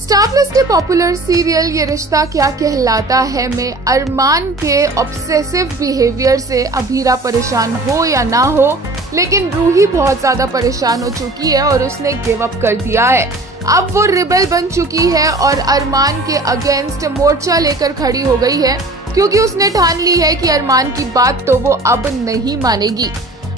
Star plus के popular serial ये रिश्ता क्या कहलाता है में अरमान के ऑब्सेसिव बिहेवियर से अभीरा परेशान हो या ना हो, लेकिन रूही बहुत ज्यादा परेशान हो चुकी है और उसने गिव अप कर दिया है। अब वो रिबेल बन चुकी है और अरमान के अगेंस्ट मोर्चा लेकर खड़ी हो गई है, क्योंकि उसने ठान ली है कि अरमान की बात तो वो अब नहीं मानेगी।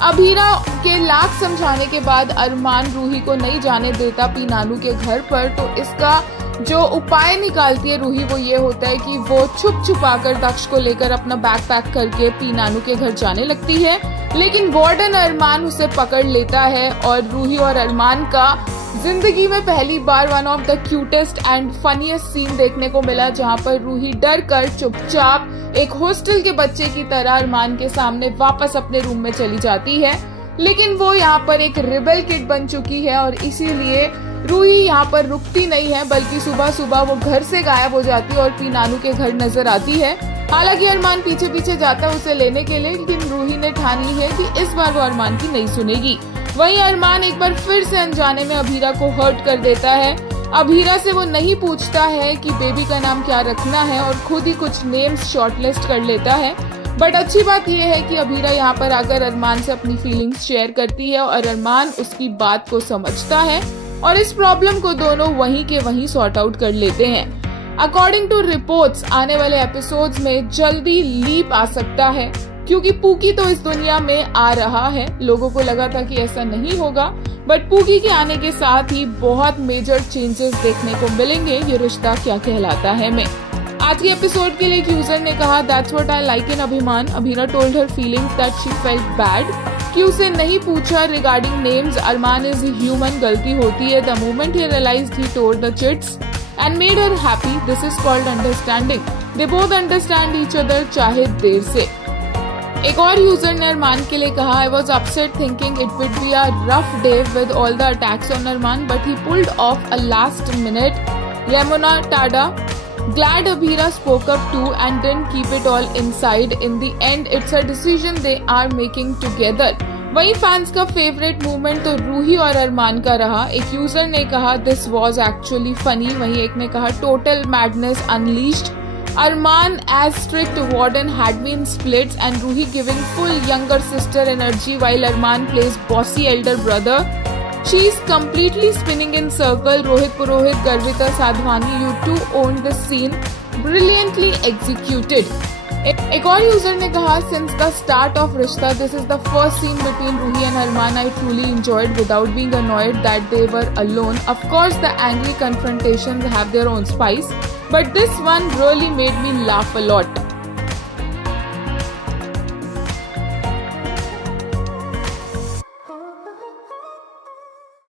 अभीरा के लाख समझाने के बाद अरमान रूही को नहीं जाने देता पी नानू के घर पर, तो इसका जो उपाय निकालती है रूही वो ये होता है कि वो छुप छुपाकर दक्ष को लेकर अपना बैग पैक करके पी नानू के घर जाने लगती है, लेकिन वार्डन अरमान उसे पकड़ लेता है और रूही और अरमान का जिंदगी में पहली बार one of the cutest and funniest scene देखने को मिला, जहां पर रूही डर कर चुपचाप एक हॉस्टल के बच्चे की तरह अरमान के सामने वापस अपने रूम में चली जाती है। लेकिन वो यहाँ पर एक रिबेल किड बन चुकी है और इसीलिए रूही यहाँ पर रुकती नहीं है, बल्कि सुबह सुबह वो घर से गायब हो जाती है और पी नानू के घर नजर आती है। हालांकि अरमान पीछे पीछे जाता है उसे लेने के लिए, लेकिन रूही ने ठान ली है कि इस बार वो अरमान की नहीं सुनेगी। वहीं अरमान एक बार फिर से अनजाने में अभीरा को हर्ट कर देता है। अभीरा से वो नहीं पूछता है कि बेबी का नाम क्या रखना है और खुद ही कुछ नेम्स शॉर्टलिस्ट कर लेता है। बट अच्छी बात यह है कि अभीरा यहाँ पर आकर अरमान से अपनी फीलिंग्स शेयर करती है और अरमान उसकी बात को समझता है और इस प्रॉब्लम को दोनों वहीं के वहीं सॉर्ट आउट कर लेते हैं। अकॉर्डिंग टू रिपोर्ट्स आने वाले एपिसोड्स में जल्दी लीप आ सकता है, क्योंकि पूकी तो इस दुनिया में आ रहा है। लोगों को लगा था कि ऐसा नहीं होगा, बट पूकी के आने के साथ ही बहुत मेजर चेंजेस देखने को मिलेंगे ये रिश्ता क्या कहलाता है में। आज के एपिसोड के लिए एक यूजर ने कहा, that's what I like in Abhimaan. Abhira told her feelings that she felt bad, कि उसे नहीं पूछा regarding names. Armaan is human, गलती होती है। The moment he realized he told the chits and made her happy. This is called understanding. They both understand each other, चाहे देर से। एक और यूजर ने अरमान के लिए कहा, I was upset thinking it would be a rough day with all the attacks on Armaan, but he pulled off a last minute remontada. Glad Abhira spoke up too and didn't keep it all inside. In the end, it's a decision they are making together. वहीं fans का favourite movement तो रूही और अरमान का रहा। एक user ने कहा, this was actually funny. वहीं एक ने कहा, total madness unleashed. Arman as strict warden had been splits and Ruhi giving full younger sister energy while Arman plays bossy elder brother. She is completely spinning in circle. Rohit Purohit, Garvita Sadhwani, you two owned the scene. Brilliantly executed. एक और user ने कहा, since the start of Rishta, this is the first scene between Ruhi and Arman I truly enjoyed without being annoyed that they were alone. Of course, the angry confrontations have their own spice, but this one really made me laugh a lot.